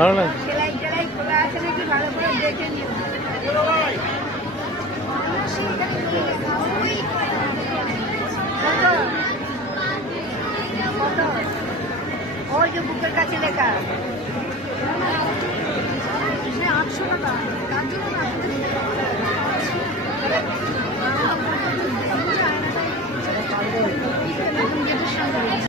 ভালো লাগে। সেলাই টেলাই খোলা আছে নাকি ভালো করে দেখে নিও। ওই যে বুকের কাছে লেখা 800 টাকা।